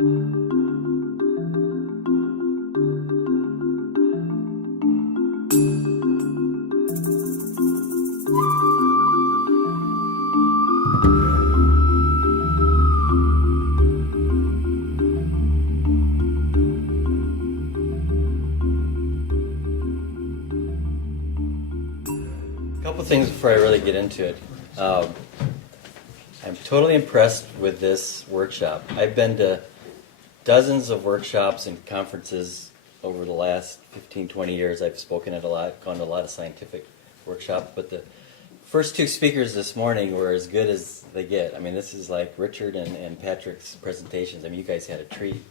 Couple things before I really get into it. I'm totally impressed with this workshop. I've been to dozens of workshops and conferences over the last 15, 20 years. I've spoken at a lot, gone to a lot of scientific workshops, but the first two speakers this morning were as good as they get. I mean, this is like Richard and Patrick's presentations. I mean, you guys had a treat.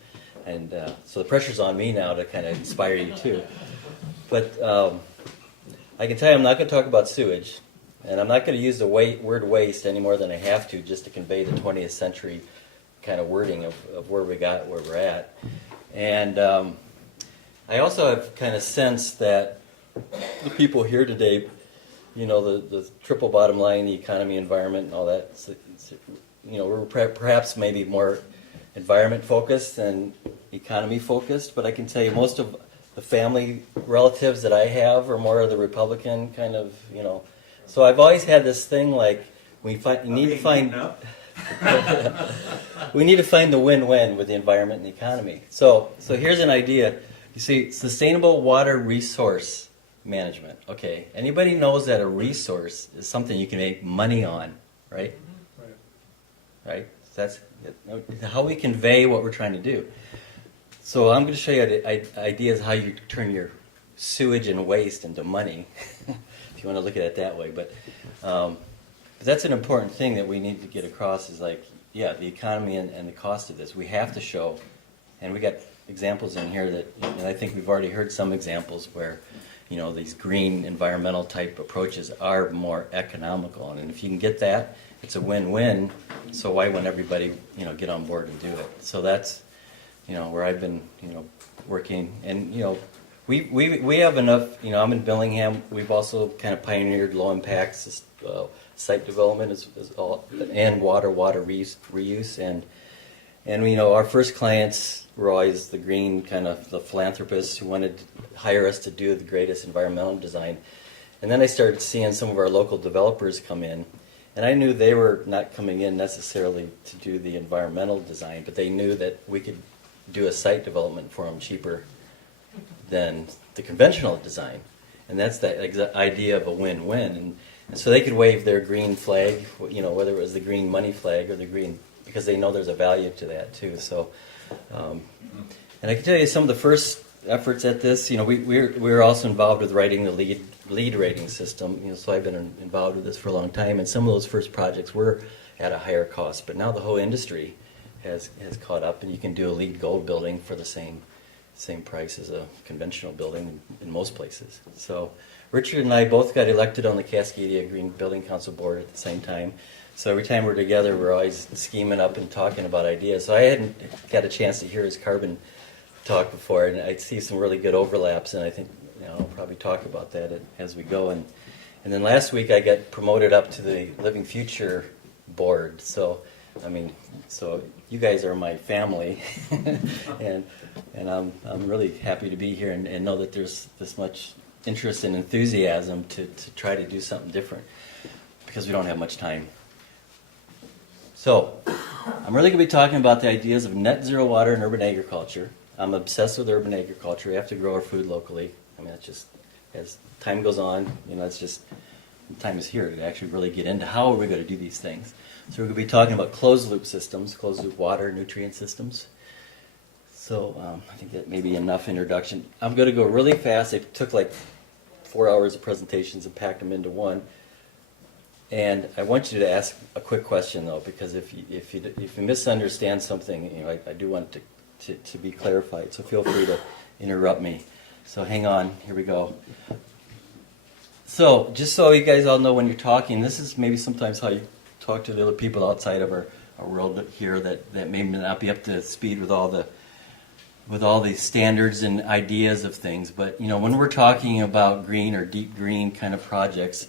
And so the pressure's on me now to kind of inspire you too. But I can tell you I'm not going to talk about sewage. And I'm not going to use the word waste any more than I have to just to convey the 20th century kind of wording of where we're at. And I also have kind of sensed that the people here today, you know, the triple bottom line, the economy, environment, and all that, you know, we're perhaps maybe more environment focused than economy focused, but I can tell you most of the family relatives that I have are more of the Republican kind of, you know. So I've always had this thing like we need to find the win-win with the environment and the economy. So here's an idea. You see, sustainable water resource management. Okay, anybody knows that a resource is something you can make money on, right? Right. That's how we convey what we're trying to do. So I'm going to show you ideas how you turn your sewage and waste into money. If you want to look at it that way, but that's an important thing that we need to get across is like, yeah, the economy and the cost of this. We have to show, and we got examples in here that, and I think we've already heard some examples where, you know, these green environmental type approaches are more economical, and if you can get that, it's a win-win. So why wouldn't everybody, you know, get on board and do it? So that's, you know, where I've been, you know, working, and you know. We have enough, you know, I'm in Bellingham. We've also kind of pioneered low impact site development and water reuse. And you know, our first clients were always the green kind of the philanthropists who wanted to hire us to do the greatest environmental design. And then I started seeing some of our local developers come in. And I knew they were not coming in necessarily to do the environmental design, but they knew that we could do a site development for them cheaper than the conventional design, and that's that idea of a win-win. And so they could wave their green flag, you know, whether it was the green money flag or the green, because they know there's a value to that too. So, and I can tell you some of the first efforts at this. You know, we're also involved with writing the lead rating system. You know, so I've been involved with this for a long time, and some of those first projects were at a higher cost, but now the whole industry has caught up, and you can do a LEED Gold building for the same price as a conventional building in most places. So Richard and I both got elected on the Cascadia Green Building Council board at the same time. So every time we're together, we're always scheming up and talking about ideas. So I hadn't got a chance to hear his carbon talk before, and I see some really good overlaps, and I think, you know, I'll probably talk about that as we go. And then last week I got promoted up to the Living Future board. So I mean, so you guys are my family, and I'm really happy to be here and know that there's this much interest and enthusiasm to try to do something different because we don't have much time. So I'm really going to be talking about the ideas of net zero water and urban agriculture. I'm obsessed with urban agriculture. We have to grow our food locally. I mean, it's just, as time goes on, you know, it's just, time is here to actually really get into how are we going to do these things. So we're going to be talking about closed loop systems, closed loop water, nutrient systems. So I think that may be enough introduction. I'm going to go really fast. It took like 4 hours of presentations and packed them into one. And I want you to ask a quick question though, because if you misunderstand something, you know, I do want to be clarified. So feel free to interrupt me. So hang on. Here we go. So just so you guys all know when you're talking, this is maybe sometimes how you talk to the other people outside of our world here that may not be up to speed with all the standards and ideas of things. But you know, when we're talking about green or deep green kind of projects,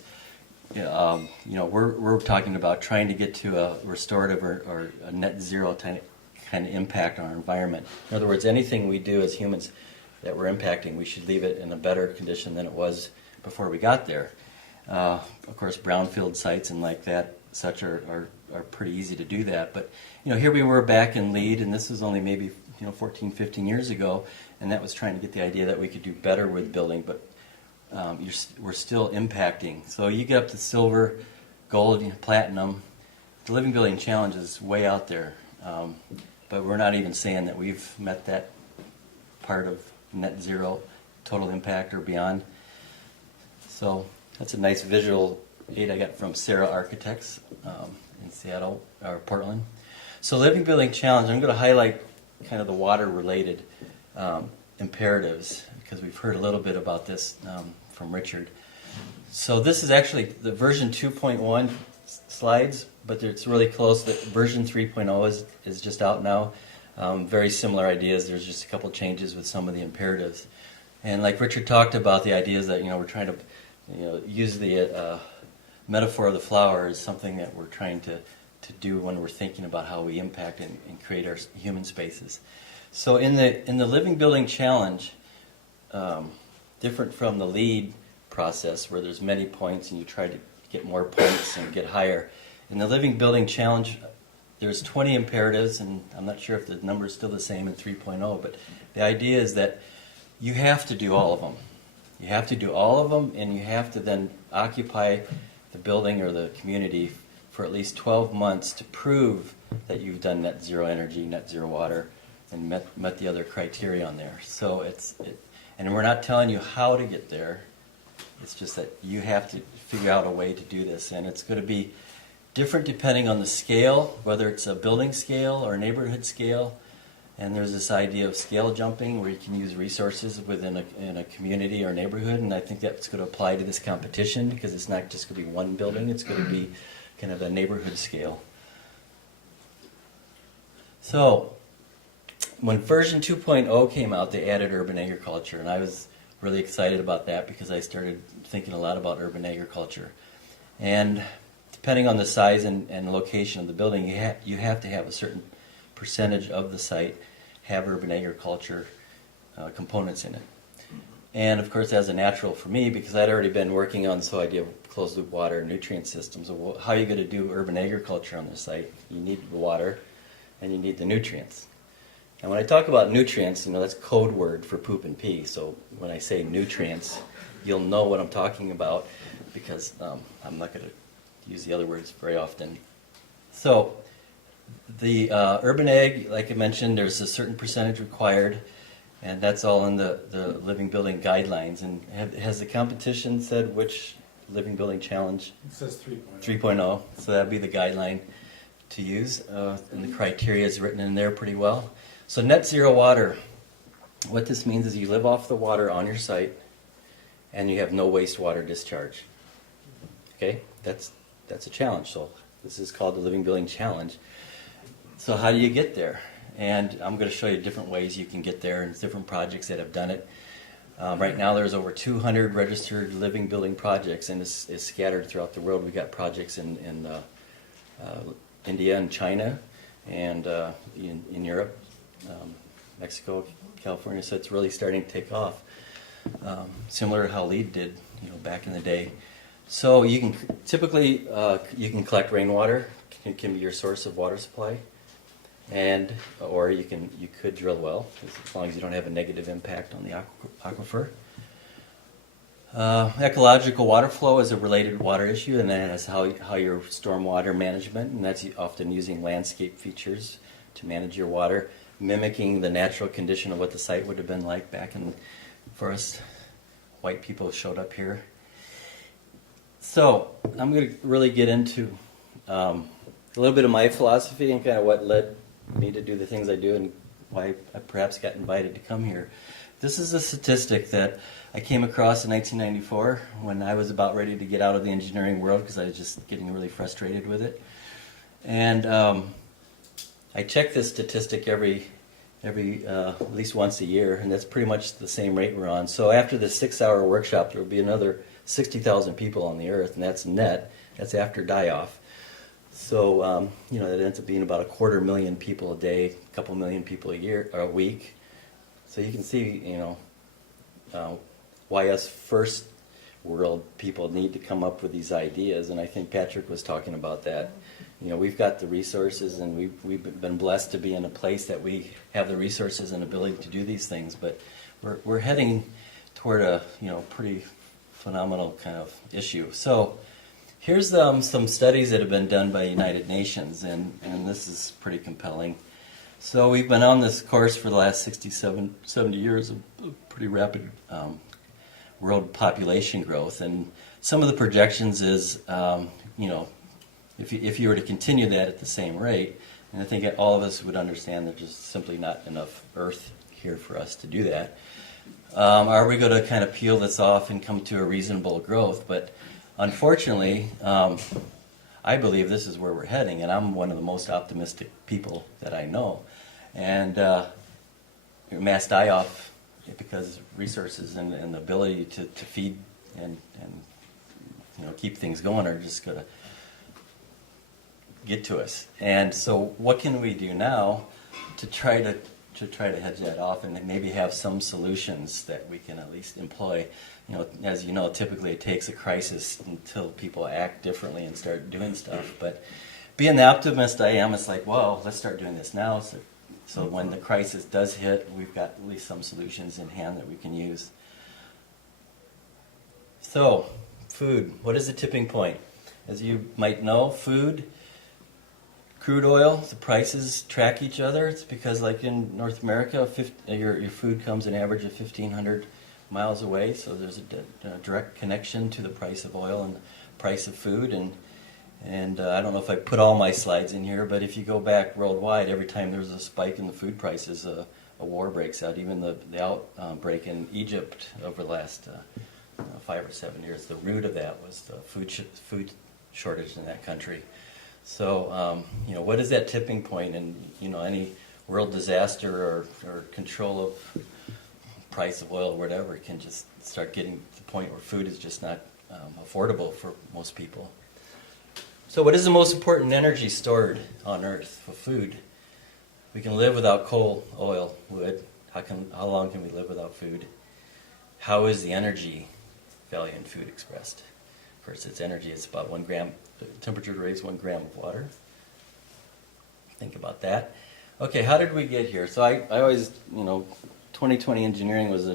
you know, we're talking about trying to get to a restorative or a net zero kind kind of impact on our environment. In other words, anything we do as humans that we're impacting, we should leave it in a better condition than it was before we got there. Of course, brownfield sites and like that, such are pretty easy to do that. But here we were back in LEED, and this was only maybe 14, 15 years ago, and that was trying to get the idea that we could do better with building, but we're still impacting. So you get up to silver, gold, platinum. The Living Building Challenge is way out there, but we're not even saying that we've met that part of net zero total impact or beyond. So that's a nice visual aid I got from Sarah Architects in Seattle or Portland. So Living Building Challenge, I'm going to highlight kind of the water-related imperatives because we've heard a little bit about this from Richard. So this is actually the version 2.1 slides, but it's really close. The version 3.0 is just out now. Very similar ideas. There's just a couple changes with some of the imperatives. And like Richard talked about, the idea is that we're trying to use the metaphor of the flower as something that we're trying to do when we're thinking about how we impact and create our human spaces. So in the Living Building Challenge, different from the LEED process where there's many points and you try to get more points and get higher. In the Living Building Challenge, there's 20 imperatives, and I'm not sure if the number is still the same in 3.0, but the idea is that you have to do all of them. You have to do all of them, and you have to then occupy the building or the community for at least 12 months to prove that you've done net zero energy, net zero water, and met the other criteria on there. So and we're not telling you how to get there. It's just that you have to figure out a way to do this, and it's going to be different depending on the scale, whether it's a building scale or a neighborhood scale. And there's this idea of scale jumping where you can use resources within a community or neighborhood, and I think that's going to apply to this competition because it's not just going to be one building, it's going to be kind of a neighborhood scale. So when version 2.0 came out, they added urban agriculture, and I was really excited about that because I started thinking a lot about urban agriculture. And depending on the size and location of the building, you have to have a certain percentage of the site have urban agriculture components in it. And of course, that's a natural for me because I'd already been working on this whole idea of closed loop water and nutrient systems. So how are you going to do urban agriculture on this site? You need the water and you need the nutrients. And when I talk about nutrients, that's code word for poop and pee. So when I say nutrients, you'll know what I'm talking about because I'm not going to use the other words very often. So the urban ag, like I mentioned, there's a certain percentage required, and that's all in the Living Building Guidelines. And has the competition said which Living Building Challenge? It says 3.0. 3.0, so that'd be the guideline to use, and the criteria is written in there pretty well. So net zero water, what this means is you live off the water on your site, and you have no wastewater discharge. Okay, that's a challenge. So this is called the Living Building Challenge. So how do you get there? And I'm going to show you different ways you can get there and different projects that have done it. Right now there's over 200 registered living building projects, and it's scattered throughout the world. We've got projects in India and China and in Europe, Mexico, California, so it's really starting to take off. Similar to how LEED did back in the day. So you can typically you can collect rainwater. It can be your source of water supply, or you could drill a well as long as you don't have a negative impact on the aquifer. Ecological water flow is a related water issue, and then that's how your stormwater management, and that's often using landscape features to manage your water, mimicking the natural condition of what the site would have been like back in first white people showed up here. So I'm going to really get into a little bit of my philosophy and kind of what led me to do the things I do and why I perhaps got invited to come here. This is a statistic that I came across in 1994 when I was about ready to get out of the engineering world because I was just getting really frustrated with it. And I check this statistic every at least once a year, and that's pretty much the same rate we're on. So after the 6-hour workshop, there will be another 60,000 people on the earth, and that's net. That's after die-off. So, that ends up being about 250,000 people a day, a couple million people a year or a week. So you can see, why us first world people need to come up with these ideas. And I think Patrick was talking about that. We've got the resources, and we've been blessed to be in a place that we have the resources and ability to do these things. But we're heading toward a pretty phenomenal kind of issue. So here's some studies that have been done by United Nations, and this is pretty compelling. So we've been on this course for the last 70 years of pretty rapid world population growth, and some of the projections is, if you were to continue that at the same rate, and I think all of us would understand there's just simply not enough Earth here for us to do that. Are we going to kind of peel this off and come to a reasonable growth? But unfortunately, I believe this is where we're heading, and I'm one of the most optimistic people that I know. And mass die-off, because resources and the ability to feed and keep things going are just going to get to us. And so what can we do now to try to hedge that off and maybe have some solutions that we can at least employ? As you know, typically it takes a crisis until people act differently and start doing stuff. But being the optimist I am, it's like, well, let's start doing this now. So when the crisis does hit, we've got at least some solutions in hand that we can use. So, food. What is the tipping point? As you might know, food, crude oil, the prices track each other. It's because, like in North America, your food comes an average of 1,500 miles away. So there's a direct connection to the price of oil and the price of food. And I don't know if I put all my slides in here, but if you go back worldwide, every time there's a spike in the food prices, a war breaks out. Even the outbreak in Egypt over the last 5 or 7 years, the root of that was the food shortage in that country. So, what is that tipping point? And, any world disaster or control of price of oil or whatever can just start getting to the point where food is just not affordable for most people. So what is the most important energy stored on Earth for food? We can live without coal, oil, wood. How long can we live without food? How is the energy value in food expressed? Of course, it's energy. It's about 1 gram. The temperature to raise 1 gram of water. Think about that. Okay, how did we get here? So I always, 2020 engineering was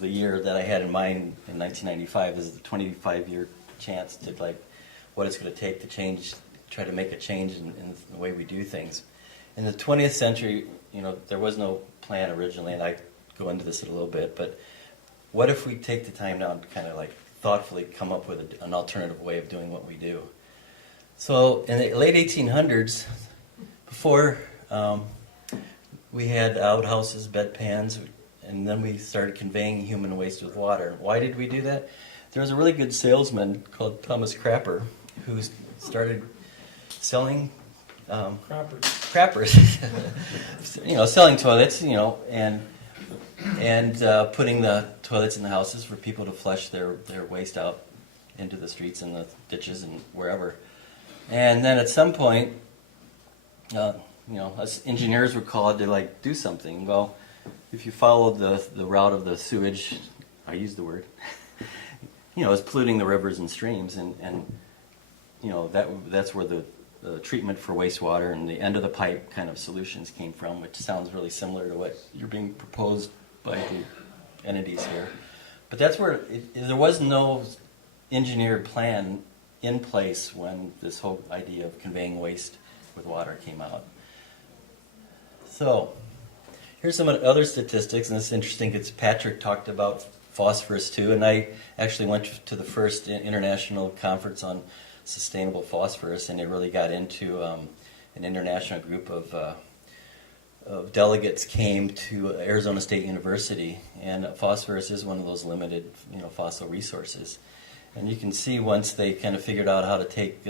the year that I had in mind in 1995. This is the 25-year chance to what it's going to take to try to make a change in the way we do things. In the 20th century, there was no plan originally, and I go into this in a little bit, but what if we take the time now to kind of thoughtfully come up with an alternative way of doing what we do? So in the late 1800s, before we had outhouses, bedpans, and then we started conveying human waste with water. Why did we do that? There was a really good salesman called Thomas Crapper who started selling crappers, selling toilets, and putting the toilets in the houses for people to flush their waste out into the streets and the ditches and wherever. And then at some point, us engineers were called to do something. Well, if you followed the route of the sewage, I use the word, it's polluting the rivers and streams, and that's where the treatment for wastewater and the end of the pipe kind of solutions came from, which sounds really similar to what you're being proposed by the entities here. But that's where there was no engineered plan in place when this whole idea of conveying waste with water came out. So here's some other statistics, and this is interesting because Patrick talked about phosphorus too, and I actually went to the first international conference on sustainable phosphorus, and it really got into an international group of delegates came to Arizona State University, and phosphorus is one of those limited, fossil resources. And you can see once they kind of figured out how to take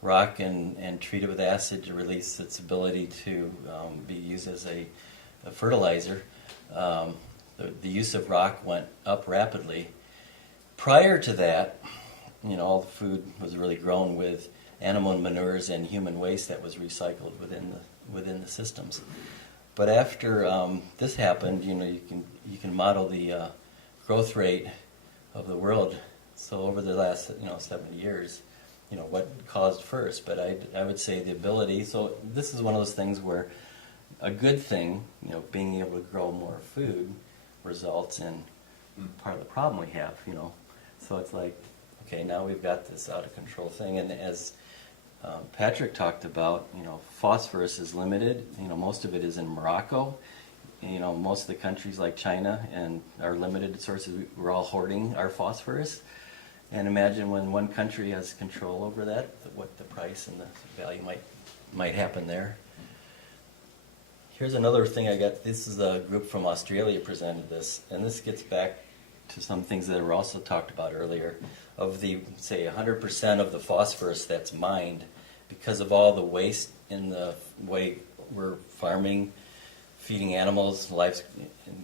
rock and treat it with acid to release its ability to be used as a fertilizer, the use of rock went up rapidly. Prior to that, all the food was really grown with animal manures and human waste that was recycled within the systems. But after this happened, you can model the growth rate of the world. So over the last 70 years, what caused first. But I would say the ability. So this is one of those things where a good thing, being able to grow more food, results in part of the problem we have. So it's like, okay, now we've got this out of control thing, and as Patrick talked about, phosphorus is limited. Most of it is in Morocco. Most of the countries like China and our limited sources, we're all hoarding our phosphorus. And imagine when one country has control over that, what the price and the value might happen there. Here's another thing I got. This is a group from Australia presented this, and this gets back to some things that were also talked about earlier. Of the, say, 100% of the phosphorus that's mined, because of all the waste in the way we're farming, feeding animals,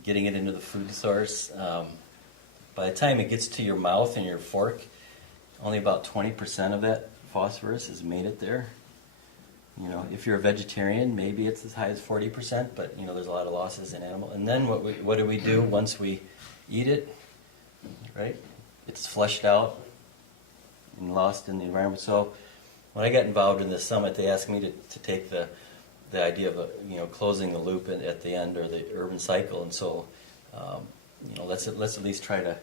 getting it into the food source, by the time it gets to your mouth and your fork, only about 20% of that phosphorus has made it there. If you're a vegetarian, maybe it's as high as 40%, but there's a lot of losses in animal. And then what do we do once we eat it? Right? It's flushed out and lost in the environment. So when I got involved in this summit, they asked me to take the idea of closing the loop at the end, or the urban cycle. And so let's at least try to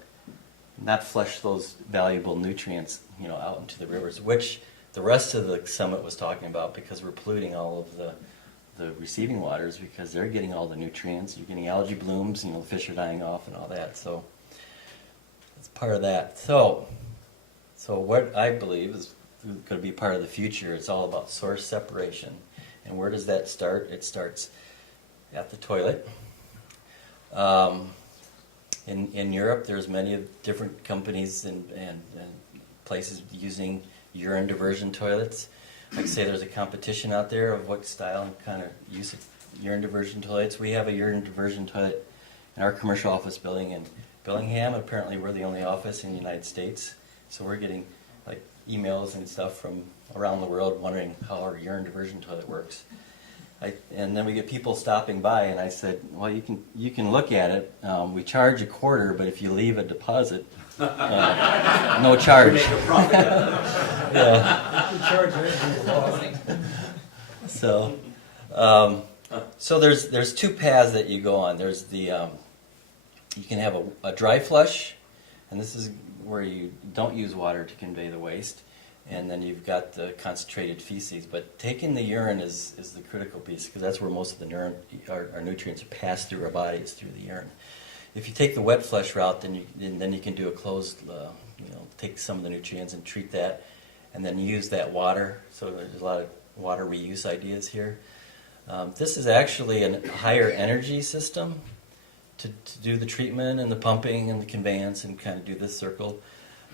not flush those valuable nutrients out into the rivers, which the rest of the summit was talking about, because we're polluting all of the receiving waters, because they're getting all the nutrients. You're getting algae blooms, the fish are dying off and all that. So it's part of that. So what I believe is going to be part of the future, it's all about source separation. And where does that start? It starts at the toilet. In Europe, there's many different companies and places using urine diversion toilets. Like I say, there's a competition out there of what style and kind of use of urine diversion toilets. We have a urine diversion toilet in our commercial office building in Bellingham. Apparently, we're the only office in the United States. So we're getting emails and stuff from around the world wondering how our urine diversion toilet works. And then we get people stopping by, and I said, well, you can look at it. We charge $0.25, but if you leave a deposit, no charge. Make a profit. So there's two paths that you go on. There's the you can have a dry flush, and this is where you don't use water to convey the waste, and then you've got the concentrated feces. But taking the urine is the critical piece, because that's where most of the our nutrients are passed through our bodies, through the urine. If you take the wet flush route, then you can do a closed, take some of the nutrients and treat that, and then use that water. So there's a lot of water reuse ideas here. This is actually a higher energy system to do the treatment and the pumping and the conveyance and kind of do this circle.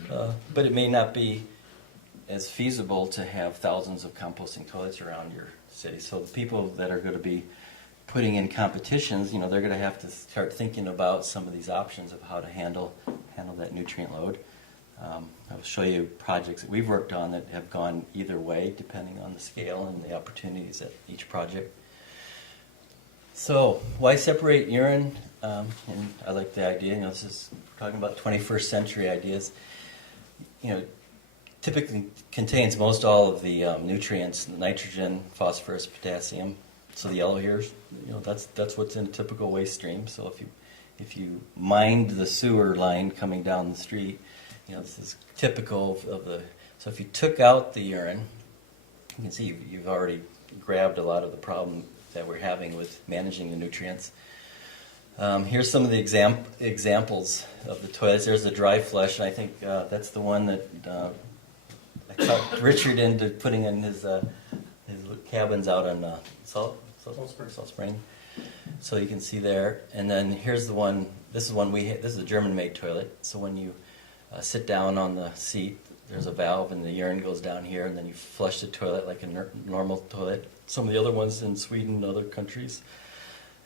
But it may not be as feasible to have thousands of composting toilets around your city. So the people that are going to be putting in competitions, they're going to have to start thinking about some of these options of how to handle that nutrient load. I'll show you projects that we've worked on that have gone either way, depending on the scale and the opportunities at each project. So why separate urine? And I like the idea. This is talking about 21st century ideas. Typically contains most all of the nutrients: nitrogen, phosphorus, potassium. So the yellow here, that's what's in a typical waste stream. So if you mined the sewer line coming down the street, this is typical of the. So if you took out the urine, you can see you've already grabbed a lot of the problem that we're having with managing the nutrients. Here's some of the examples of the toilets. There's the dry flush, and I think that's the one that I talked Richard into putting in his cabins out on Salt Spring. So you can see there. And then here's the one. This is a German-made toilet. So when you sit down on the seat, there's a valve, and the urine goes down here, and then you flush the toilet like a normal toilet. Some of the other ones in Sweden and other countries.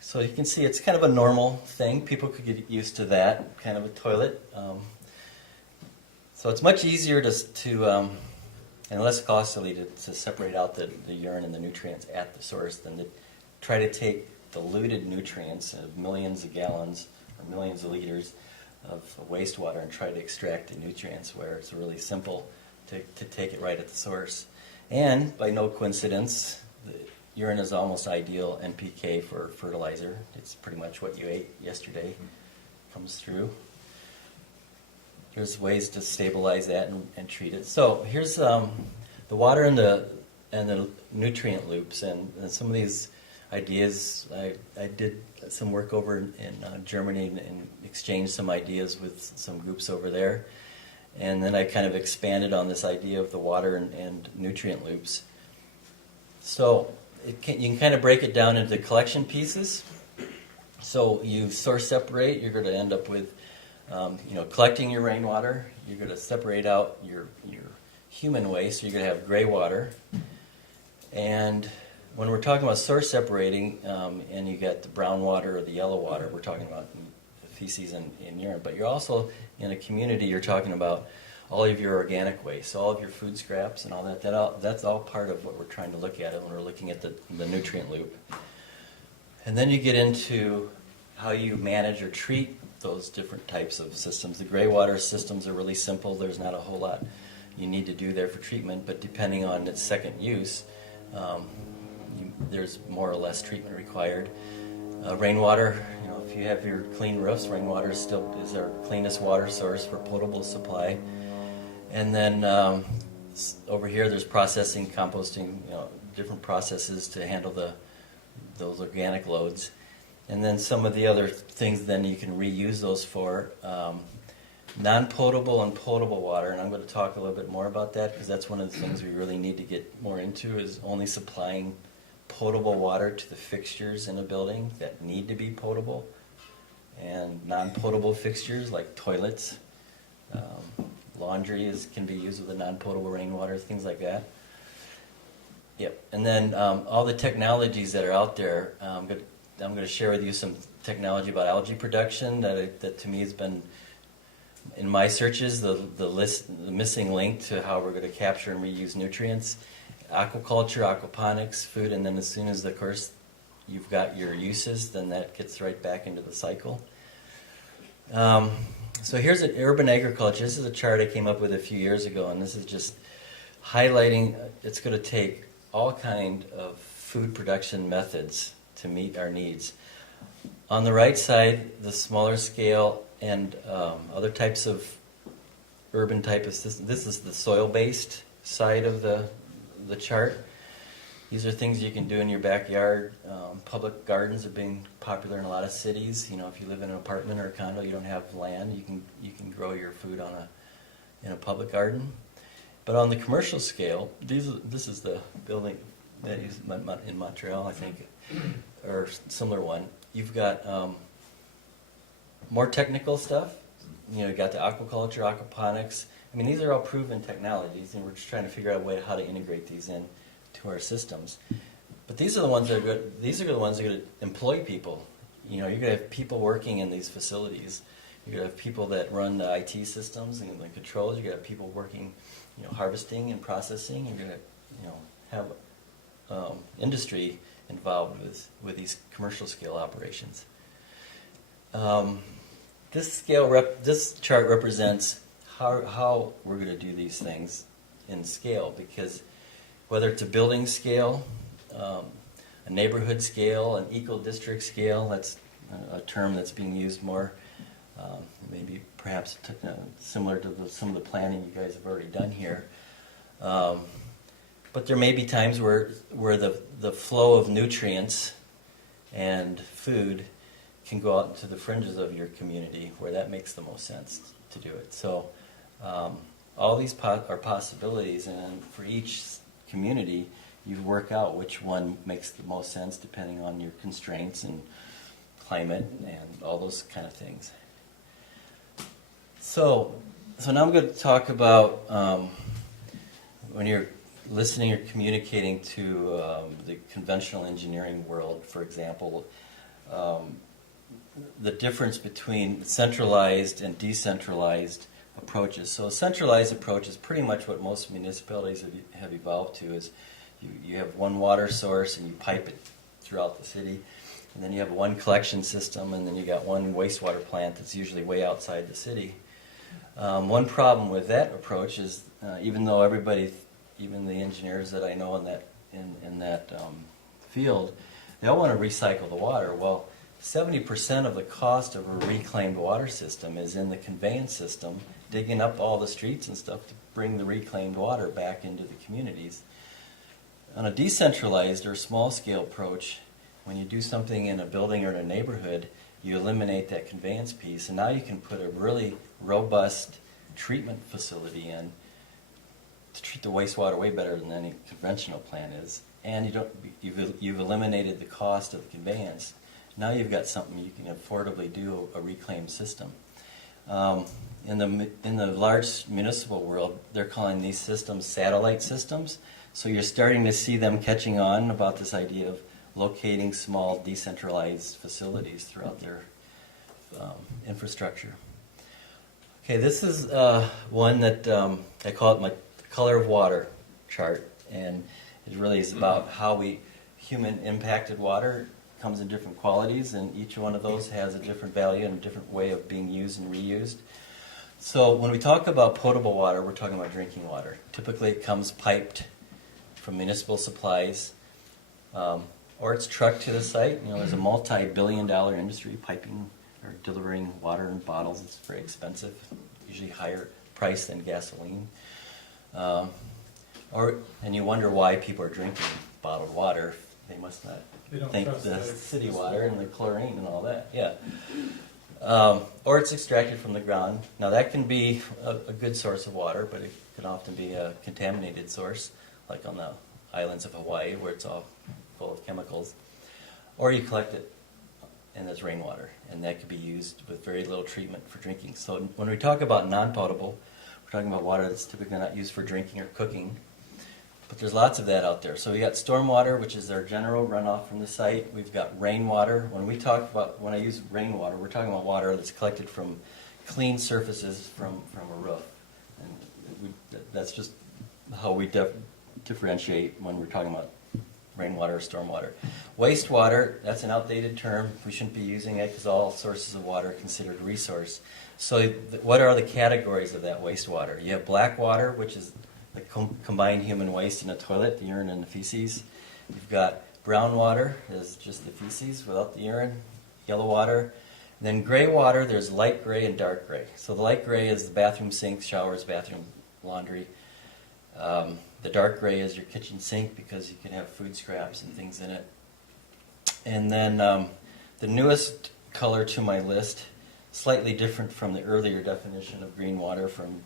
So you can see it's kind of a normal thing. People could get used to that kind of a toilet. So it's much easier to and less costly to separate out the urine and the nutrients at the source than to try to take diluted nutrients of millions of gallons or millions of liters of wastewater and try to extract the nutrients, where it's really simple to take it right at the source. And by no coincidence, the urine is almost ideal NPK for fertilizer. It's pretty much what you ate yesterday. Comes through. There's ways to stabilize that and treat it. So here's the water and the nutrient loops, and some of these ideas. I did some work over in Germany and exchanged some ideas with some groups over there. And then I kind of expanded on this idea of the water and nutrient loops. So you can kind of break it down into collection pieces. So you source separate, you're going to end up with collecting your rainwater. You're going to separate out your human waste, so you're going to have gray water. And when we're talking about source separating, and you got the brown water or the yellow water, we're talking about feces and urine. But you're also, in a community, you're talking about all of your organic waste, all of your food scraps and all that. That's all part of what we're trying to look at when we're looking at the nutrient loop. And then you get into how you manage or treat those different types of systems. The gray water systems are really simple. There's not a whole lot you need to do there for treatment, but depending on its second use, there's more or less treatment required. Rainwater, if you have your clean roofs, rainwater is our cleanest water source for potable supply. And then over here, there's processing, composting, different processes to handle those organic loads. And then some of the other things then you can reuse those for. Non-potable and potable water, and I'm going to talk a little bit more about that because that's one of the things we really need to get more into, is only supplying potable water to the fixtures in a building that need to be potable, and non-potable fixtures like toilets, laundry can be used with the non-potable rainwater, things like that. Yep, and then all the technologies that are out there. I'm going to share with you some technology about algae production that to me has been, in my searches, the missing link to how we're going to capture and reuse nutrients. Aquaculture, aquaponics, food, and then as soon as, of course, you've got your uses, then that gets right back into the cycle. So here's an urban agriculture. This is a chart I came up with a few years ago, and this is just highlighting it's going to take all kind of food production methods to meet our needs. On the right side, the smaller scale and other types of urban type of systems. This is the soil-based side of the chart. These are things you can do in your backyard. Public gardens are being popular in a lot of cities. If you live in an apartment or a condo, you don't have land, you can grow your food in a public garden. But on the commercial scale, this is the building that is in Montreal, I think, or similar one. You've got more technical stuff. You've got the aquaculture, aquaponics. These are all proven technologies, and we're just trying to figure out a way how to integrate these in to our systems. But these are the ones that are good. These are the ones that are going to employ people. You're going to have people working in these facilities. You're going to have people that run the IT systems and the controls. You're going to have people working, harvesting and processing. You're going to have industry involved with these commercial scale operations. This chart represents how we're going to do these things in scale, because whether it's a building scale, a neighborhood scale, an eco-district scale, that's a term that's being used more, maybe perhaps similar to some of the planning you guys have already done here. But there may be times where the flow of nutrients and food can go out into the fringes of your community where that makes the most sense to do it. So all these are possibilities, and for each community, you work out which one makes the most sense depending on your constraints and climate and all those kind of things. So now I'm going to talk about when you're listening or communicating to the conventional engineering world, for example, the difference between centralized and decentralized approaches. So a centralized approach is pretty much what most municipalities have evolved to. Is you have one water source and you pipe it throughout the city, and then you have one collection system, and then you got one wastewater plant that's usually way outside the city. One problem with that approach is even though everybody, even the engineers that I know in that field, they all want to recycle the water. Well, 70% of the cost of a reclaimed water system is in the conveyance system, digging up all the streets and stuff to bring the reclaimed water back into the communities. On a decentralized or small-scale approach, when you do something in a building or in a neighborhood, you eliminate that conveyance piece, and now you can put a really robust treatment facility in to treat the wastewater way better than any conventional plant is, and you've eliminated the cost of the conveyance. Now you've got something you can affordably do, a reclaimed system. In the large municipal world, they're calling these systems satellite systems. So you're starting to see them catching on about this idea of locating small decentralized facilities throughout their infrastructure. Okay, this is one that I call it my color of water chart, and it really is about how human impacted water comes in different qualities, and each one of those has a different value and a different way of being used and reused. So when we talk about potable water, we're talking about drinking water. Typically it comes piped from municipal supplies, or it's trucked to the site. There's a multi-billion-dollar industry piping or delivering water in bottles. It's very expensive, usually higher price than gasoline. And you wonder why people are drinking bottled water. They must not think the city water and the chlorine and all that. Yeah. Or it's extracted from the ground. Now that can be a good source of water, but it can often be a contaminated source, like on the islands of Hawaii where it's all full of chemicals. Or you collect it and there's rainwater, and that could be used with very little treatment for drinking. So when we talk about non-potable, we're talking about water that's typically not used for drinking or cooking. But there's lots of that out there. So we got stormwater, which is our general runoff from the site. We've got rainwater. When I use rainwater, we're talking about water that's collected from clean surfaces from a roof. And that's just how we differentiate when we're talking about rainwater or stormwater. Wastewater, that's an outdated term. We shouldn't be using it because all sources of water are considered a resource. So what are the categories of that wastewater? You have black water, which is the combined human waste in a toilet, the urine and the feces. You've got brown water, is just the feces without the urine. Yellow water. And then gray water, there's light gray and dark gray. So the light gray is the bathroom sink, showers, bathroom, laundry. The dark gray is your kitchen sink because you can have food scraps and things in it. And then the newest color to my list, slightly different from the earlier definition of green water from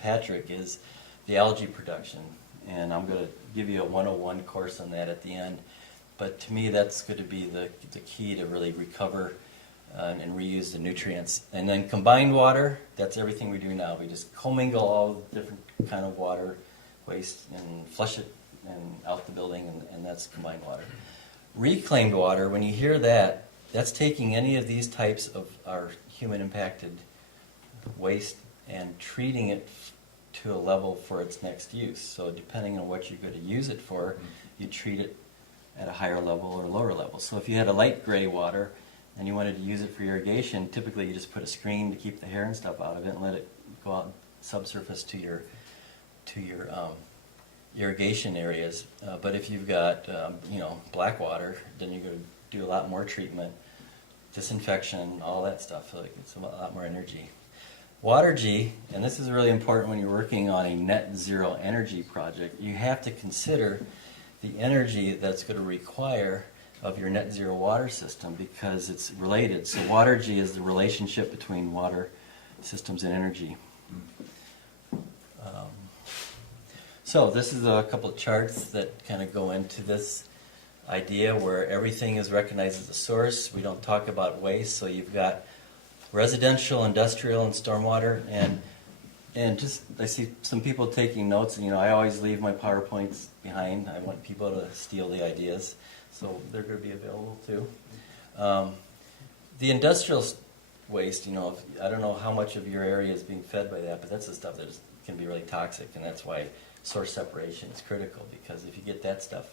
Patrick, is the algae production. And I'm going to give you a 101 course on that at the end. But to me, that's going to be the key to really recover and reuse the nutrients. And then combined water, that's everything we do now. We just commingle all the different kind of water waste and flush it and out the building, and that's combined water. Reclaimed water, when you hear that, that's taking any of these types of our human impacted waste and treating it to a level for its next use. So depending on what you're going to use it for, you treat it at a higher level or lower level. So if you had a light gray water and you wanted to use it for irrigation, typically you just put a screen to keep the hair and stuff out of it and let it go out subsurface to your irrigation areas. But if you've got black water, then you're going to do a lot more treatment, disinfection, all that stuff. So it's a lot more energy. Water G, and this is really important when you're working on a net zero energy project, you have to consider the energy that's going to require of your net zero water system because it's related. So Water G is the relationship between water systems and energy. So this is a couple of charts that kind of go into this idea where everything is recognized as a source. We don't talk about waste, so you've got residential, industrial, and stormwater, and just I see some people taking notes, and I always leave my PowerPoints behind. I want people to steal the ideas, so they're going to be available too. The industrial waste, I don't know how much of your area is being fed by that, but that's the stuff that can be really toxic, and that's why source separation is critical, because if you get that stuff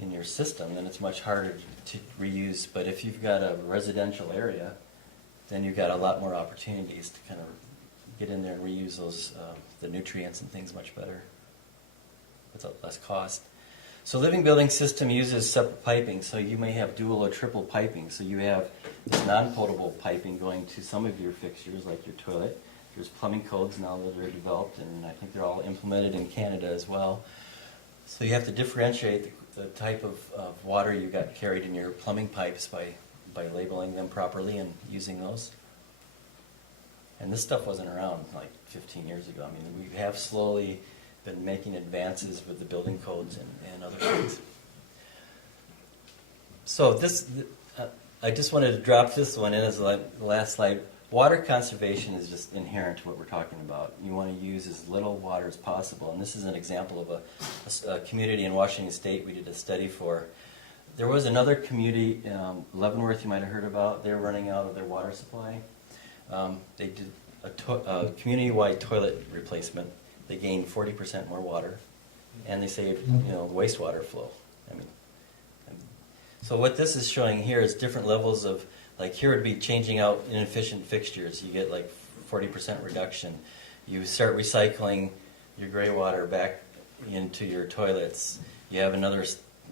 in your system, then it's much harder to reuse. But if you've got a residential area, then you've got a lot more opportunities to kind of get in there and reuse those the nutrients and things much better with less cost. So living building system uses separate piping, so you may have dual or triple piping. So you have this non-potable piping going to some of your fixtures, like your toilet. There's plumbing codes now that are developed, and I think they're all implemented in Canada as well. So you have to differentiate the type of water you got carried in your plumbing pipes by labeling them properly and using those. And this stuff wasn't around like 15 years ago. I mean, we have slowly been making advances with the building codes and other things. So I just wanted to drop this one in as the last slide. Water conservation is just inherent to what we're talking about. You want to use as little water as possible. And this is an example of a community in Washington State we did a study for. There was another community, Leavenworth, you might have heard about. They're running out of their water supply. They did a community-wide toilet replacement. They gained 40% more water, and they saved wastewater flow. So what this is showing here is different levels of, like here would be changing out inefficient fixtures. You get like 40% reduction. You start recycling your gray water back into your toilets. You have another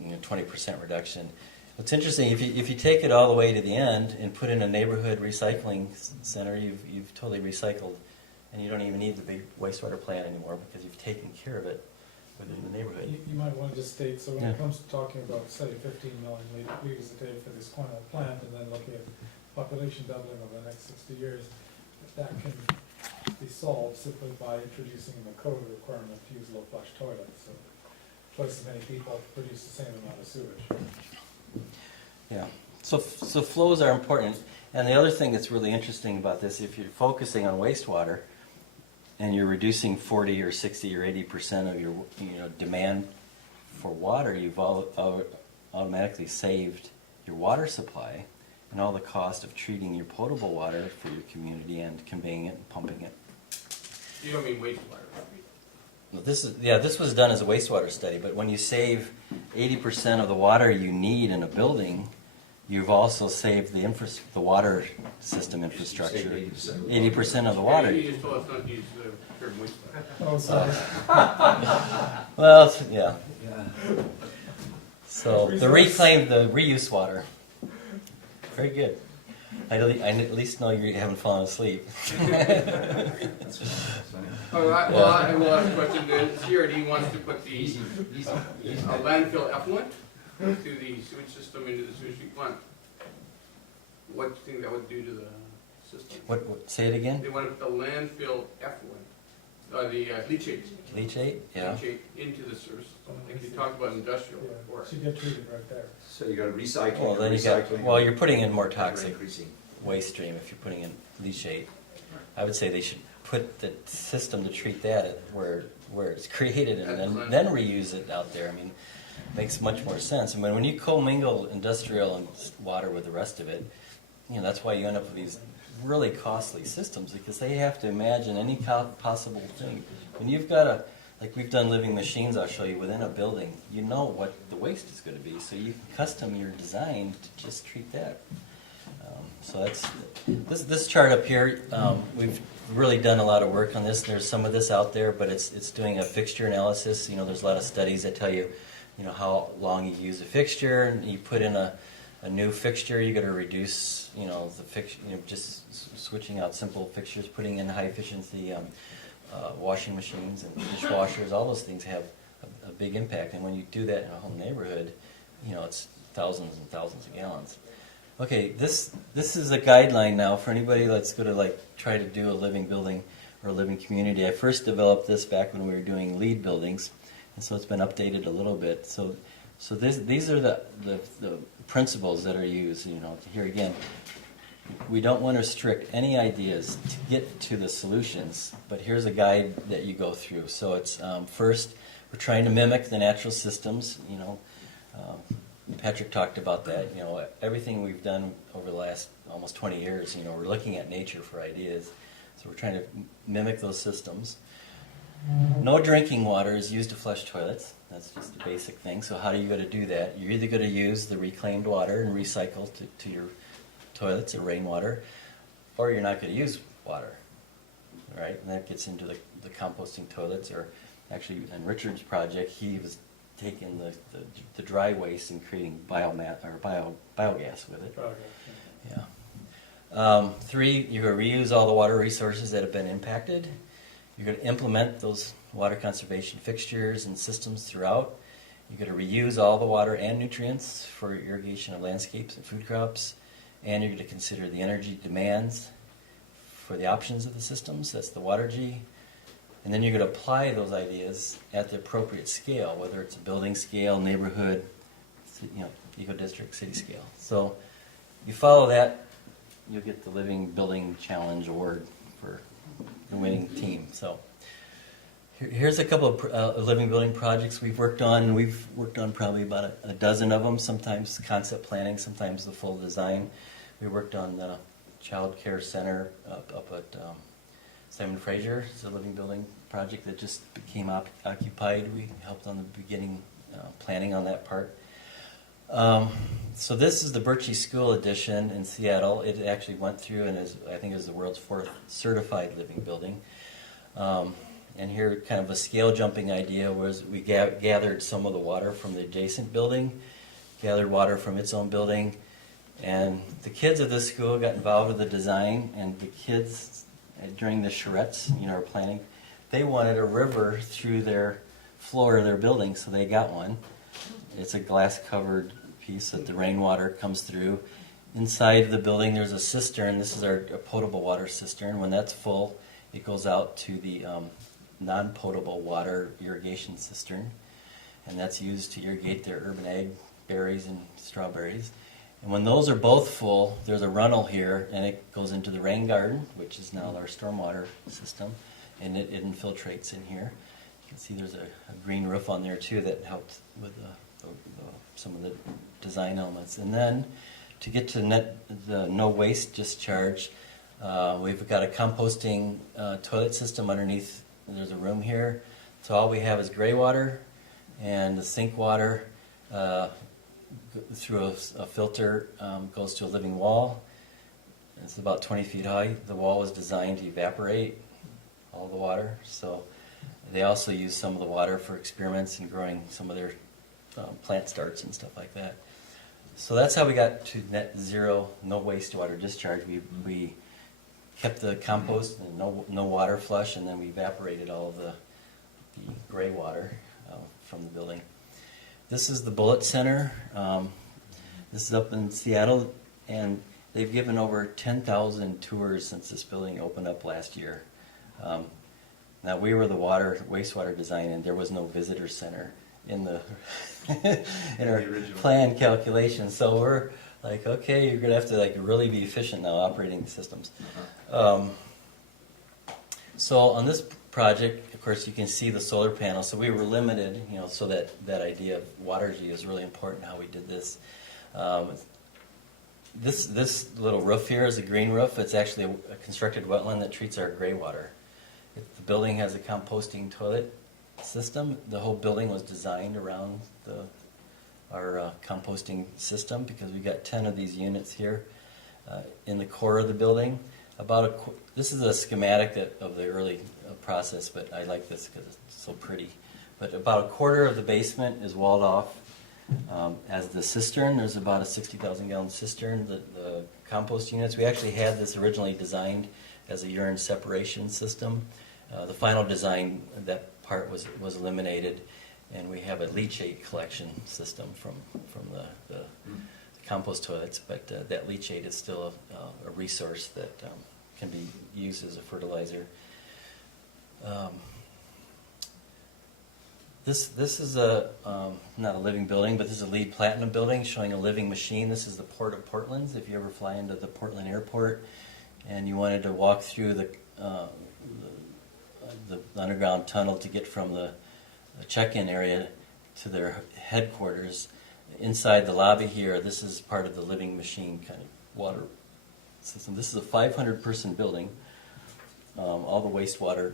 20% reduction. What's interesting, if you take it all the way to the end and put in a neighborhood recycling center, you've totally recycled, and you don't even need the big wastewater plant anymore because you've taken care of it within the neighborhood. You might want to just state, so when it comes to talking about, say, 15 million liters a day for this Cornell plant, and then looking at population doubling over the next 60 years, that can be solved simply by introducing in the code a requirement to use low flush toilets. So twice as many people produce the same amount of sewage. Yeah. So flows are important. And the other thing that's really interesting about this, if you're focusing on wastewater and you're reducing 40 or 60 or 80% of your demand for water, you've automatically saved your water supply and all the cost of treating your potable water for your community and conveying it and pumping it. You don't mean wastewater, Well, this was done as a wastewater study, but when you save 80% of the water you need in a building, you've also saved the water system infrastructure. 80% of the water. You just told us not to use the term wastewater. Oh, sorry. Well, yeah. So the reuse water. Very good. I at least know you haven't fallen asleep. All right, well, I will ask a question then. CRD wants to put the landfill effluent to the sewage system into the sewage treatment plant. What do you think that would do to the system? What? Say it again. They want to put the landfill effluent, the leachate. Leachate? Yeah. Leachate into the sewer system. Like you talked about industrial before. Should get treated right there. So you got to recycle. Well, then you're putting in more toxic waste stream if you're putting in leachate. I would say they should put the system to treat that where it's created and then reuse it out there. I mean, it makes much more sense. I mean, when you commingle industrial and water with the rest of it, that's why you end up with these really costly systems, because they have to imagine any possible thing. When you've got like we've done living machines, I'll show you, within a building, you know what the waste is going to be, so you can custom your design to just treat that. So that's this chart up here. We've really done a lot of work on this. There's some of this out there, but it's doing a fixture analysis. There's a lot of studies that tell you, how long you use a fixture, and you put in a new fixture, you got to reduce, the fixture, just switching out simple fixtures, putting in high efficiency washing machines and dishwashers. All those things have a big impact, and when you do that in a whole neighborhood, it's thousands and thousands of gallons. Okay, this is a guideline now for anybody that's going to try to do a living building or a living community. I first developed this back when we were doing LEED buildings, and so it's been updated a little bit. So these are the principles that are used. Here again, we don't want to restrict any ideas to get to the solutions, but here's a guide that you go through. So it's first, we're trying to mimic the natural systems. Patrick talked about that. You know, everything we've done over the last almost 20 years, you know, we're looking at nature for ideas. So we're trying to mimic those systems. No drinking water is used to flush toilets. That's just a basic thing. So how are you going to do that? You're either going to use the reclaimed water and recycle to your toilets or rainwater, or you're not going to use water, right? And that gets into the composting toilets, or actually in Richard's project, he was taking the dry waste and creating biogas with it. Yeah. 3, you're going to reuse all the water resources that have been impacted. You're going to implement those water conservation fixtures and systems throughout. You're going to reuse all the water and nutrients for irrigation of landscapes and food crops. And you're going to consider the energy demands for the options of the systems. That's the water G. And then you're going to apply those ideas at the appropriate scale, whether it's a building scale, neighborhood, eco district, city scale. So you follow that, you'll get the Living Building Challenge Award for the winning team. So here's a couple of living building projects we've worked on. We've worked on probably about a dozen of them, sometimes concept planning, sometimes the full design. We worked on the Child Care Center up at Simon Fraser. It's a living building project that just became occupied. We helped on the beginning planning on that part. So this is the Birchie School edition in Seattle. It actually went through and I think is the world's 4th certified living building. And here, kind of a scale jumping idea was we gathered some of the water from the adjacent building, gathered water from its own building, and the kids of this school got involved with the design. And the kids, during the charrettes, are planning, they wanted a river through their floor of their building, so they got one. It's a glass-covered piece that the rainwater comes through. Inside the building, there's a cistern. This is our potable water cistern. When that's full, it goes out to the non-potable water irrigation cistern, and that's used to irrigate their urban ag berries and strawberries. And when those are both full, there's a runnel here, and it goes into the rain garden, which is now our stormwater system, and it infiltrates in here. You can see there's a green roof on there too that helped with some of the design elements. And then to get to the no waste discharge, we've got a composting toilet system underneath. There's a room here. So all we have is gray water, and the sink water through a filter goes to a living wall. It's about 20 feet high. The wall was designed to evaporate all the water. So they also use some of the water for experiments and growing some of their plant starts and stuff like that. So that's how we got to net zero, no wastewater discharge. We kept the compost and no water flush, and then we evaporated all of the gray water from the building. This is the Bullitt Center. This is up in Seattle, and they've given over 10,000 tours since this building opened up last year. Now we were the wastewater design, and there was no visitor center in the in our plan calculation. So we're like, okay, you're gonna have to really be efficient now operating the systems. So on this project, of course, you can see the solar panel. So we were limited, so that idea of water G is really important. How we did this. This little roof here is a green roof. It's actually a constructed wetland that treats our gray water. The building has a composting toilet system. The whole building was designed around our composting system because we got 10 of these units here in the core of the building. This is a schematic of the early process, but I like this because it's so pretty. But about a quarter of the basement is walled off as the cistern. There's about a 60,000 gallon cistern. The compost units, we actually had this originally designed as a urine separation system. The final design, that part was eliminated, and we have a leachate collection system from the compost toilets, but that leachate is still a resource that can be used as a fertilizer. This is not a living building, but this is a LEED Platinum building showing a living machine. This is the Port of Portland. If you ever fly into the Portland airport and you wanted to walk through the underground tunnel to get from the check-in area to their headquarters, inside the lobby here, this is part of the living machine kind of water system. This is a 500-person building. All the wastewater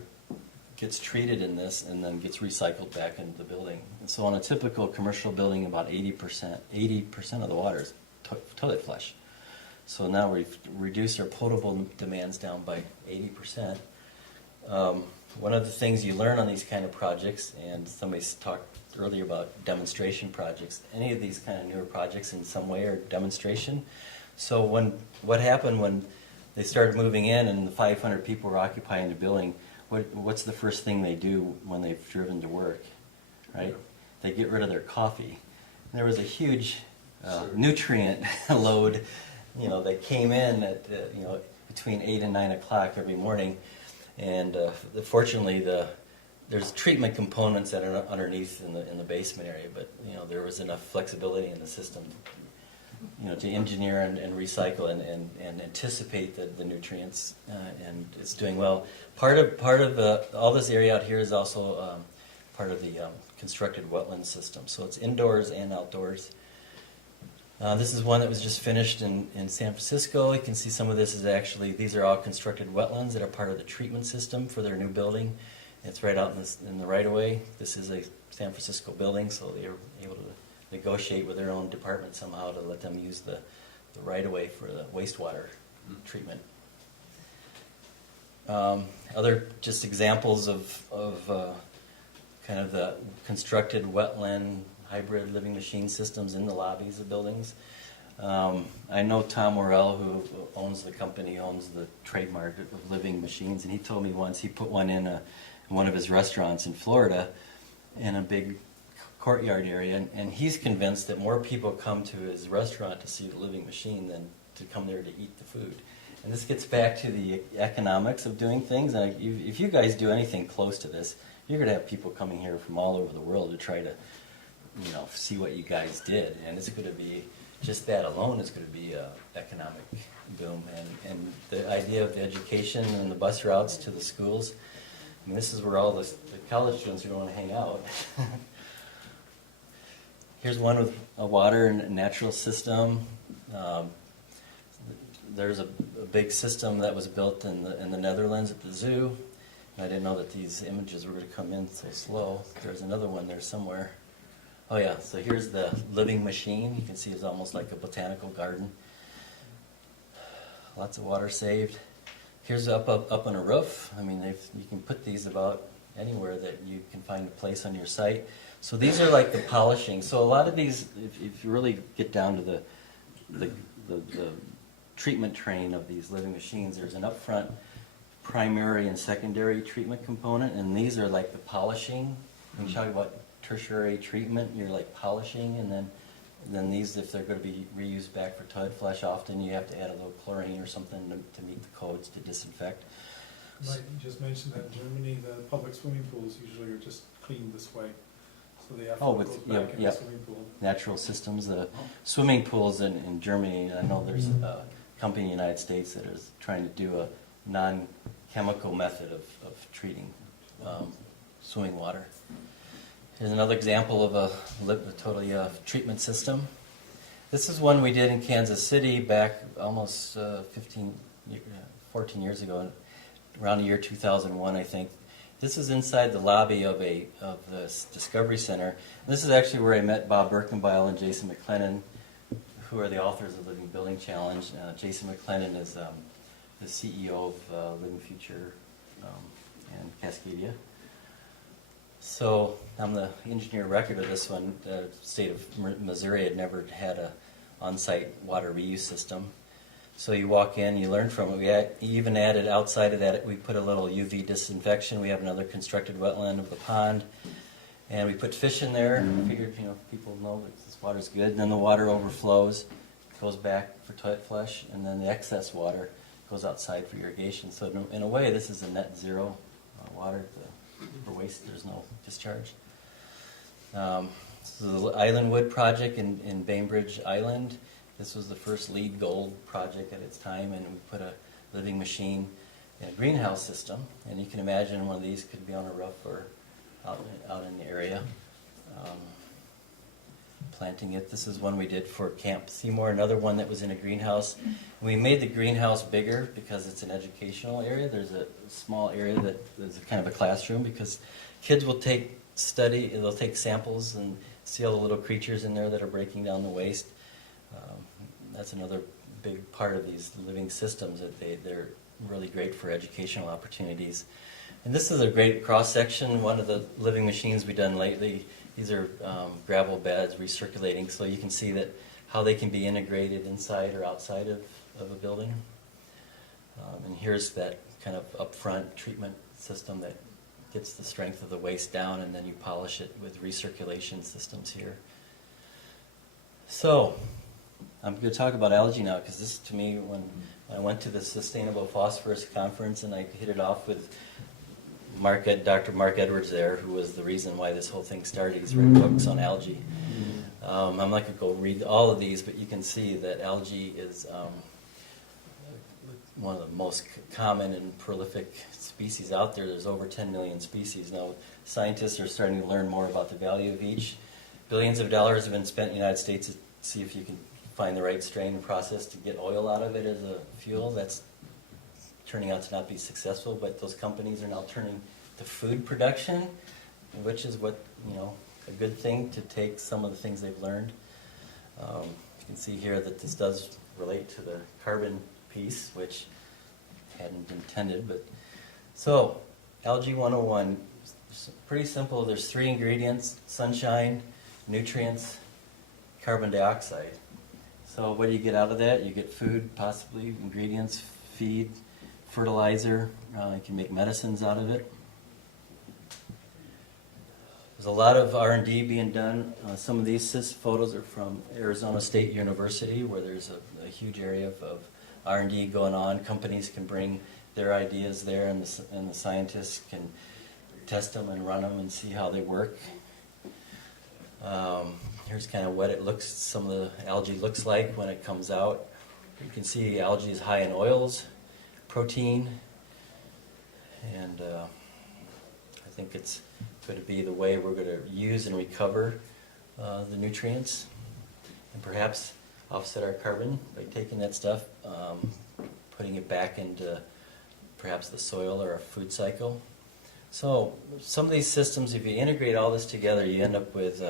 gets treated in this and then gets recycled back into the building. And so on a typical commercial building, about 80% of the water is toilet flush. So now we've reduced our potable demands down by 80%. One of the things you learn on these kind of projects, and somebody's talked earlier about demonstration projects, any of these kind of newer projects in some way are demonstration. So what happened when they started moving in and the 500 people were occupying the building, what's the first thing they do when they've driven to work, right? They get rid of their coffee. And there was a huge nutrient load, that came in at between 8 and 9 o'clock every morning, and fortunately there's treatment components that are underneath in the basement area, but there was enough flexibility in the system, to engineer and recycle and anticipate the nutrients, and it's doing well. Part of all this area out here is also part of the constructed wetland system, so it's indoors and outdoors. This is one that was just finished in San Francisco. You can see some of this is these are all constructed wetlands that are part of the treatment system for their new building. It's right out in the right-of-way. This is a San Francisco building, so they were able to negotiate with their own department somehow to let them use the right-of-way for the wastewater treatment. Other just examples of kind of the constructed wetland hybrid living machine systems in the lobbies of buildings. I know Tom Worrell, who owns the company, owns the trademark of living machines, and he told me once he put one in one of his restaurants in Florida in a big courtyard area, and he's convinced that more people come to his restaurant to see the living machine than to come there to eat the food. And this gets back to the economics of doing things. And if you guys do anything close to this, you're going to have people coming here from all over the world to try to see what you guys did, and it's going to be, just that alone is going to be an economic boom. And the idea of the education and the bus routes to the schools, I mean, this is where all the college students are going to hang out. Here's one with a water and natural system. There's a big system that was built in the Netherlands at the zoo. I didn't know that these images were going to come in so slow. There's another one there somewhere. Oh yeah, so here's the living machine. You can see it's almost like a botanical garden. Lots of water saved. Here's up on a roof. I mean, you can put these about anywhere that you can find a place on your site. So these are like the polishing. So a lot of these, if you really get down to the treatment train of these living machines, there's an upfront primary and secondary treatment component, and these are like the polishing. When you talk about tertiary treatment, you're like polishing, and then these, if they're going to be reused back for toilet flush, often you have to add a little chlorine or something to meet the codes to disinfect. Mike, you just mentioned that in Germany, the public swimming pools usually are just cleaned this way. So the effluent goes back in the swimming pool. Natural systems. The swimming pools in Germany, I know there's a company in the United States that is trying to do a non-chemical method of treating swimming water. Here's another example of a totally treatment system. This is one we did in Kansas City back almost 14 years ago, around the year 2001, I think. This is inside the lobby of the Discovery Center. This is actually where I met Bob Birkenbeil and Jason McLennan, who are the authors of Living Building Challenge. Jason McLennan is the CEO of Living Future and Cascadia. So I'm the engineer record of this one. The state of Missouri had never had a on-site water reuse system. So you walk in, you learn from it. We even added outside of that, we put a little UV disinfection. We have another constructed wetland of the pond. And we put fish in there. Figured, people know that this water's good. And then the water overflows, goes back for toilet flush, and then the excess water goes outside for irrigation. So in a way, this is a net zero water. For waste, there's no discharge. So the Islandwood project in Bainbridge Island, this was the first LEED Gold project at its time, and we put a living machine in a greenhouse system. And you can imagine one of these could be on a roof or out in the area. planting it. This is one we did for Camp Seymour, another one that was in a greenhouse. We made the greenhouse bigger because it's an educational area. There's a small area that is kind of a classroom because kids will take they'll take samples and see all the little creatures in there that are breaking down the waste. That's another big part of these living systems, that they're really great for educational opportunities. And this is a great cross-section. One of the living machines we've done lately, these are gravel beds recirculating, so you can see that how they can be integrated inside or outside of a building. And here's that kind of upfront treatment system that gets the strength of the waste down, and then you polish it with recirculation systems here. So, I'm going to talk about algae now, because this, to me, when I went to the Sustainable Phosphorus Conference and I hit it off with Dr. Mark Edwards there, who was the reason why this whole thing started. He's written books on algae. I'm not going to go read all of these, but you can see that algae is one of the most common and prolific species out there. There's over 10 million species. Now, scientists are starting to learn more about the value of each. Billions of dollars have been spent in the United States to see if you can find the right strain and process to get oil out of it as a fuel. That's turning out to not be successful, but those companies are now turning to food production, which is what, a good thing to take some of the things they've learned. You can see here that this does relate to the carbon piece, which hadn't intended, but so algae 101, pretty simple. There's 3 ingredients: sunshine, nutrients, carbon dioxide. So what do you get out of that? You get food, possibly, ingredients, feed, fertilizer. You can make medicines out of it. There's a lot of R&D being done. Some of these photos are from Arizona State University, where there's a huge area of R&D going on. Companies can bring their ideas there, and the scientists can test them and run them and see how they work. Here's kind of what it looks. Some of the algae looks like when it comes out. You can see algae is high in oils, protein, and I think it's going to be the way we're going to use and recover the nutrients, and perhaps offset our carbon by taking that stuff, putting it back into perhaps the soil or a food cycle. So some of these systems, if you integrate all this together, you end up with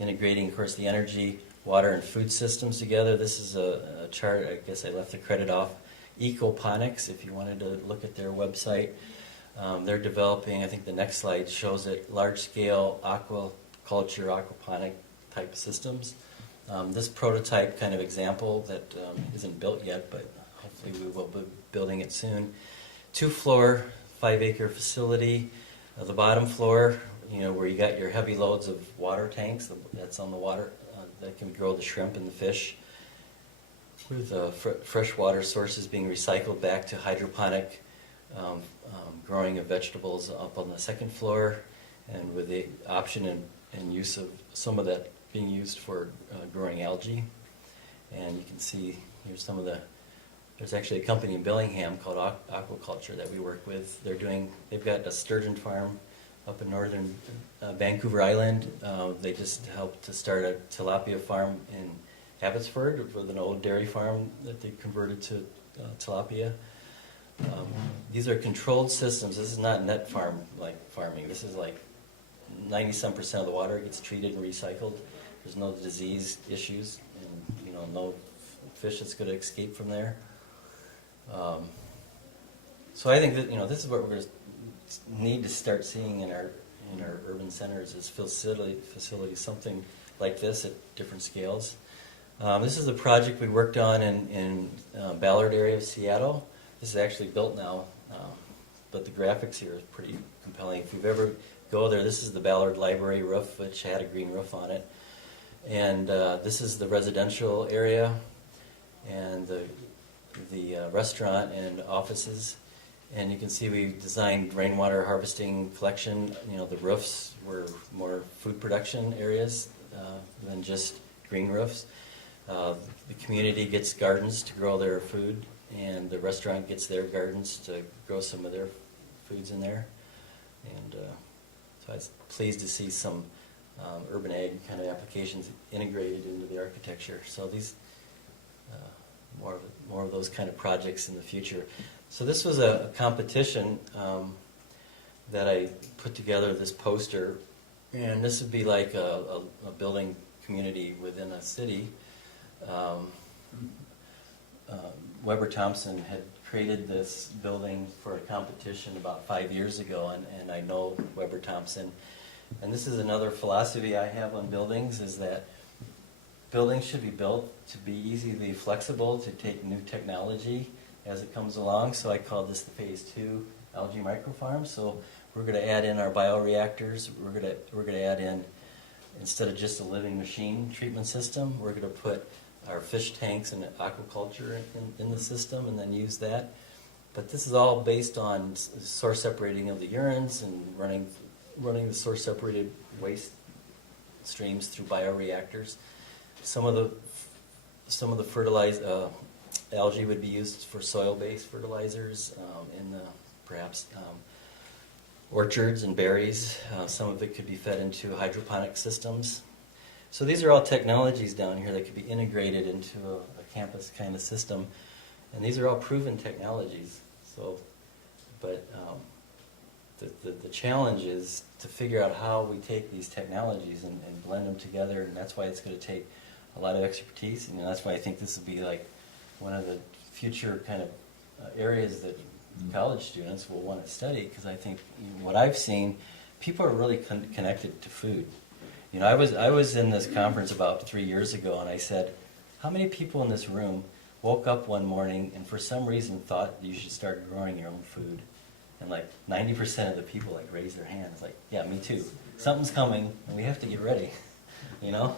integrating, of course, the energy, water, and food systems together. This is a chart, I guess I left the credit off, Ecoponics, if you wanted to look at their website. They're developing, I think the next slide shows it, large-scale aquaculture, aquaponic type systems. This prototype kind of example that isn't built yet, but hopefully we will be building it soon. 2-floor, 5-acre facility. The bottom floor, where you got your heavy loads of water tanks, that's on the water, that can grow the shrimp and the fish, with freshwater sources being recycled back to hydroponic growing of vegetables up on the 2nd floor, and with the option and use of some of that being used for growing algae. And you can see here's some of there's actually a company in Bellingham called Aquaculture that we work with. They've got a sturgeon farm up in northern Vancouver Island. They just helped to start a tilapia farm in Abbotsford with an old dairy farm that they converted to tilapia. These are controlled systems. This is not net farming. This is like 97% of the water gets treated and recycled. There's no disease issues, and no fish that's going to escape from there. So I think that this is what we're going to need to start seeing in our urban centers, is facilities, something like this at different scales. This is a project we worked on in Ballard area of Seattle. This is actually built now, but the graphics here is pretty compelling. If you've ever go there, this is the Ballard Library roof, which had a green roof on it. And this is the residential area, and the restaurant and offices. And you can see we designed rainwater harvesting collection. The roofs were more food production areas than just green roofs. The community gets gardens to grow their food, and the restaurant gets their gardens to grow some of their foods in there. And so I was pleased to see some urban ag kind of applications integrated into the architecture. So these, more of those kind of projects in the future. So this was a competition that I put together, this poster, and this would be like a building community within a city. Weber Thompson had created this building for a competition about 5 years ago, and I know Weber Thompson. And this is another philosophy I have on buildings, is that buildings should be built to be easily flexible, to take new technology as it comes along. So I call this the phase 2 algae microfarm. So we're going to add in our bioreactors. We're going to add in, instead of just a living machine treatment system, we're going to put our fish tanks and aquaculture in the system and then use that. But this is all based on source separating of the urines and running the source separated waste streams through bioreactors. Some of the algae would be used for soil-based fertilizers in the perhaps orchards and berries. Some of it could be fed into hydroponic systems. So these are all technologies down here that could be integrated into a campus kind of system, and these are all proven technologies. So, but the challenge is to figure out how we take these technologies and blend them together, and that's why it's going to take a lot of expertise, and that's why I think this will be like one of the future kind of areas that college students will want to study, because I think what I've seen, people are really connected to food. You know, I was in this conference about 3 years ago, and I said, how many people in this room woke up one morning and for some reason thought you should start growing your own food? And like 90% of the people like raised their hands, like, yeah, me too. Something's coming, and we have to get ready. You know?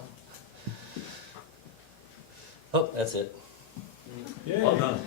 Oh, that's it. Yay. Well done.